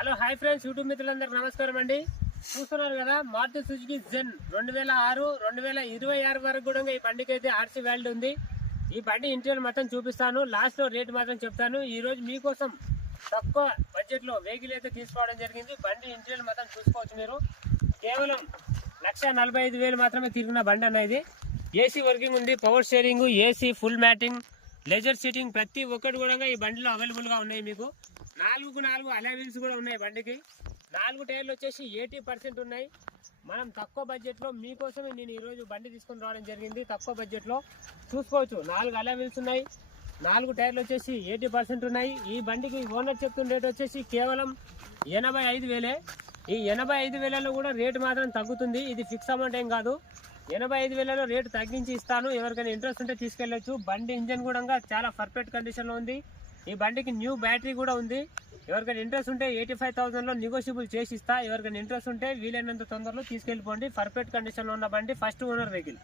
Hello hi friends YouTube మిత్రులందరికీ నమస్కారం అండి. చూస్తున్నారు కదా మారుతి సుజుకి జెన్ రెండు వేల ఆరు రెండు వేల ఇరవై ఆరు వరకు కూడా ఈ బండికి అయితే ఆర్సీ వ్యాల్డ్ ఉంది. ఈ బండి ఇంటీరియర్ మొత్తం చూపిస్తాను. లాస్ట్లో రేటు మాత్రం చెప్తాను. ఈరోజు మీకోసం తక్కువ బడ్జెట్లో వెహికల్ అయితే తీసుకోవడం జరిగింది. బండి ఇంటీరియర్ మొత్తం చూసుకోవచ్చు మీరు. కేవలం లక్ష నలభై ఐదు వేలు మాత్రమే తిరిగిన బండి అనేది ఏసీ వర్కింగ్ ఉంది power steering AC full matting leather seating ప్రతి ఒక్కటి కూడా ఈ బండిలో అవైలబుల్గా ఉన్నాయి మీకు. నాలుగుకు నాలుగు అలవెన్స్ కూడా ఉన్నాయి బండికి. నాలుగు టైర్లు వచ్చేసి ఎయిటీ పర్సెంట్ ఉన్నాయి. మనం తక్కువ బడ్జెట్లో మీకోసమే నేను ఈరోజు బండి తీసుకొని రావడం జరిగింది. తక్కువ బడ్జెట్లో చూసుకోవచ్చు. నాలుగు అలవెన్స్ ఉన్నాయి. నాలుగు టైర్లు వచ్చేసి ఎయిటీ పర్సెంట్ ఉన్నాయి. ఈ బండికి ఓనర్ చెప్తున్న రేట్ వచ్చేసి కేవలం ఎనభై ఐదు వేలే. ఈ ఎనభై ఐదు వేలలో కూడా రేటు మాత్రం తగ్గుతుంది. ఇది ఫిక్స్ అమౌంట్ ఏం కాదు. ఎనభై ఐదు వేలలో రేటు తగ్గించి ఇస్తాను. ఎవరికైనా ఇంట్రెస్ట్ ఉంటే తీసుకెళ్ళొచ్చు. బండి ఇంజన్ కూడా చాలా పర్ఫెక్ట్ కండిషన్లో ఉంది. ఈ బండికి న్యూ బ్యాటరీ కూడా ఉంది. ఎవరికైనా ఇంట్రెస్ట్ ఉంటే ఎయిటీ ఫైవ్ థౌసండ్లో నెగోషియబుల్ చేసి ఇస్తా. ఎవరికైనా ఇంట్రెస్ట్ ఉంటే వీలైనంత తొందరలో తీసుకెళ్ళిపోండి. పర్ఫెక్ట్ కండిషన్లో ఉన్న బండి ఫస్ట్ ఓనర్ వెహికల్